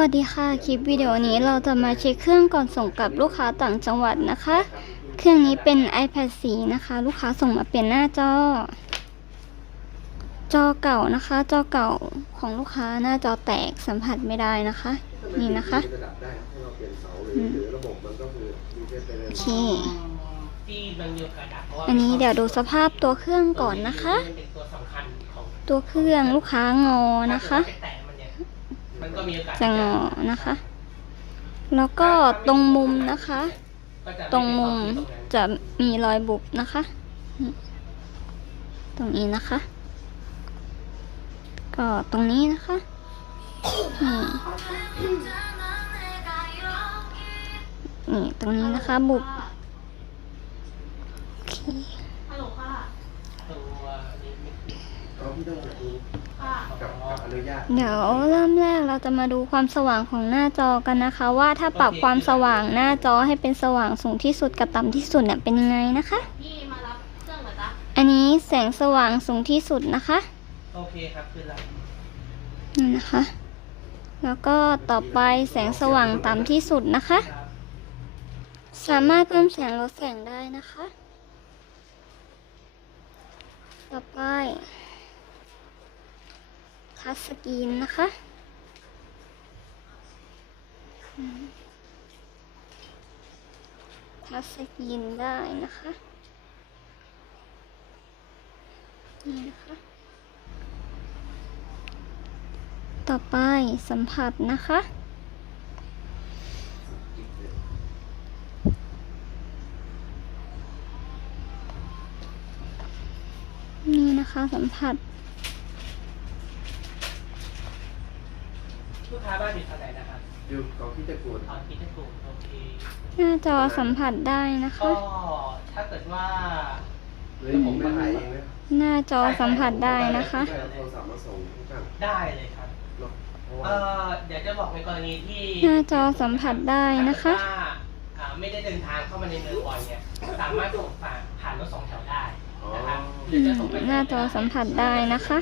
วัสดีค่ะ คลิปวิดีโอนี้เราจะมาเช็คเครื่องก่อนส่งกับลูกค้าต่างจังหวัดนะคะ เครื่องนี้เป็น iPad 4 นะคะ ลูกค้าส่งมาเปลี่ยนหน้าจอ จอเก่านะคะ จอเก่าของลูกค้าหน้าจอแตกสัมผัสไม่ได้นะคะ นี่นะคะโอเคอันนี้เดี๋ยวดูสภาพตัวเครื่องก่อนนะคะ ตัวเครื่องลูกค้างอนะคะ มันเนี่ยมันก็มีโอกาสจะงอนะคะ แล้วก็ตรงมุมนะคะก็จะไตรงมุมตรงนั้นจะมีรอยบุบนะคะนี่ตรงนี้นะคะ ก็ตรงนี้นะคะนี่นี่ตรงนี้นะคะบุบโอเคตัวนี้เขาพี่ต้องดูกับกับอนุญาต เดี๋ยวเริ่มแรกเราจะมาดูความสว่างของหน้าจอกันนะคะ ว่าถ้าปรับความสว่างหน้าจอให้เป็นสว่างสูงที่สุดกับต่ำที่สุดเนี่ยเป็นยังไงนะคะพี่มารับเครื่องเหรอจ๊ะอันนี้แสงสว่างสูงที่สุดนะคะ โอเคครับคือละนี่นะคะ แล้วก็ต่อไปแสงสว่างต่ำที่สุดนะคะครับสามารถเพิ่มแสงลดแสงได้นะคะ ต่อไป ทัชสกรีนนะคะ ทัชสกรีนได้นะคะ นี่นะคะ ต่อไปสัมผัสนะคะนี่นะคะสัมผัส ลูก ค้าบ้านอยู่ทางไหนนะครับอยู่เขาพี่จะกดตอนพิจิตรโอเคหน้าจอสัมผัสได้นะคะ ก็ถ้าเกิดว่าหรือผมไม่ถ่ายเองนะหน้าจอสัมผัสได้นะคะใช่เอาโทรศัพท์มาส่งข้างได้เลยครับๆเนาะเพราะเอว่าอเดี๋ยวจะบอกในกรณีที่หน้าจอสัมผัสได้นะคะถ้าเกิดว่าอ่าไม่ได้เดินทางเข้ามาในเมืองบ่อยเนี่ยสามารถส่งผ่านผ่านรถสองแถวได้นะครับหรือจะส่งไปหน้าจอสัมผัสได้นะคะ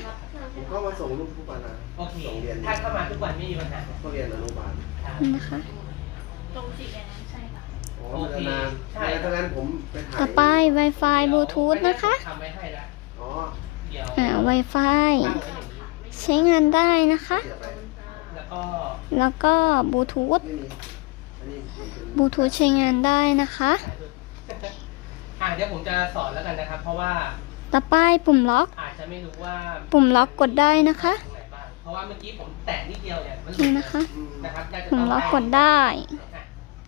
ผมก็มาส่งลูกทุกวันนะโอเค ส่งเรียนถ้าเข้ามาทุกวันไม่มีปัญหาก็เรียนอนุบาลครับนี่นะคะตรงสีแดงใช่ค่ะอ๋อมันนานไม่งั้นถ้างั้นผมไปถ่ายต่อไป Wi-Fi Bluetooth นะคะ ทำไว้ให้แล้วอ๋อเดี๋ยวอ่า Wi-Fi ตั้งไว้อย่างนี้ใช้งานได้นะคะ เสียไปแล้วก็แล้วก็ Bluetooth ไม่มีอันนี้เป็น Bluetooth ใช้งานได้นะคะ อ่าเดี๋ยวผมจะสอนแล้วกันนะครับ เพราะว่า ต่อไปปุ่มล็อก อาจจะไม่รู้ว่าปุ่มล็อกกดได้นะคะตรงไหนบ้างเพราะว่าเมื่อกี้ผมแตะนิดเดียวเนี่ยมันหลุนี่ดนะคะอืมนะครับน่าจะปุ่มต้องล็อกให้กดได้ อะ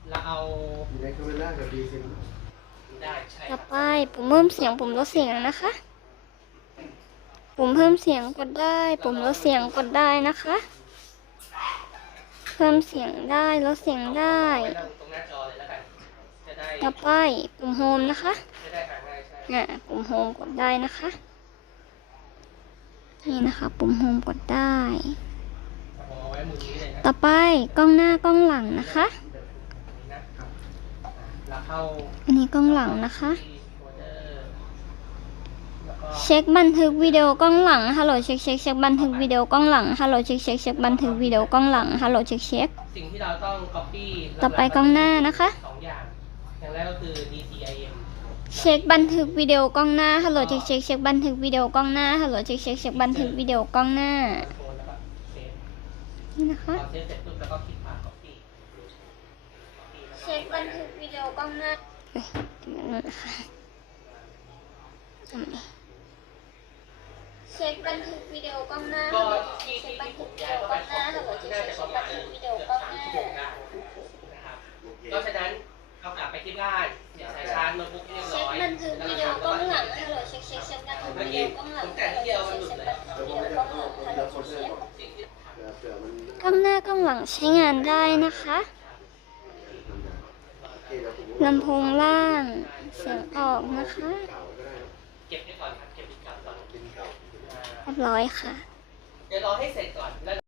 เราเอาอยู่ในคาเมล่ากับดีซิมได้ใช่คต่รัอบไปปุ่มเพิ่มเสียงปุ่มลดเสียงนะคะ ปุ่มเพิ่มเสียงกดได้ ปุ่มลดเสียงกดได้นะคะ เพิ่มเสียงได้ลดเสียงได้ไว้นั่งตรงหน้าจอเลยแล้วกัน จะได้ ต่อไปปุ่มโฮมนะคะ จะได้หาง่ายใช่อะปุ่มโฮมกดได้นะคะ นี่นะคะปุ่มโฮมกดได้ผมเอาไว้มือนี้เลยนะต่อไปกล้องหน้ากล้องหลังนะคะนะครับอะแล้วเข้าอันนี้กล้องหลังนะคะที่โฟลเดอร์แล้วก็เช็คบันทึกวิดีโอกล้องหลังฮัลโหลเช็คเช็คเช็คบันทึกวิดีโอกล้องหลังฮัลโหลเช็คเช็คเช็คบันทึกวิดีโอกล้องหลังฮัลโหลเช็คเช็คสิ่งที่เราต้อง copy ต่อไปกล้องหน้านะคะสองอย่างอย่างแรกก็คือ DCIM เช็คบันทึกวิดีโอกล้องหน้าฮัลโหลเช็คเช็คเช็คบันทึกวิดีโอกล้องหน้าฮัลโหลเช็คเช็คเช็คบันทึกวิดีโอกล้องหน้านี่นะคะเช็คบันทึกวิดีโอกล้องหน้าเอ้ยเดี๋ยวนะคะเช็คบันทึกวิดีโอกล้องหน้าฮัลโหลเช็คบันทึกวิดีโอเข้ากล้องหน้าฮัลโหลเช็คเช็คบันทึกวิดีโอกล้องหน้าชั่วโมงได้นะครับโอเคก็ฉะนั้น ที่บ้านเนี่ยใช้ชาร์จโน้ตบุ๊กให้เรียบเช็ร้คอยบันทึกวิดีโอกล้องหลังฮัลโหลเช็คเช็คเช็คบันทึกวิดีโอกล้องหลังฮัลโหลเช็คเช็คเช็คบันทึกวิดีโอกล้องหลังฮัลโหลเช็คเช็คสิ่งที่เผื่อเผื่อมันกล้องหน้ากล้องหลังใช้งานได้นะคะโอเคเดี๋ยวผมลำโพงล่าง เสียงออกนะคะเก่าก็ได้นะเก็บไว้ก่อนครับเก็บไว้ก่อนก่อนเป็นเก่าอ่าเรียบร้อยค่ะ เดี๋ยวรอให้เสร็จก่อนแล้ว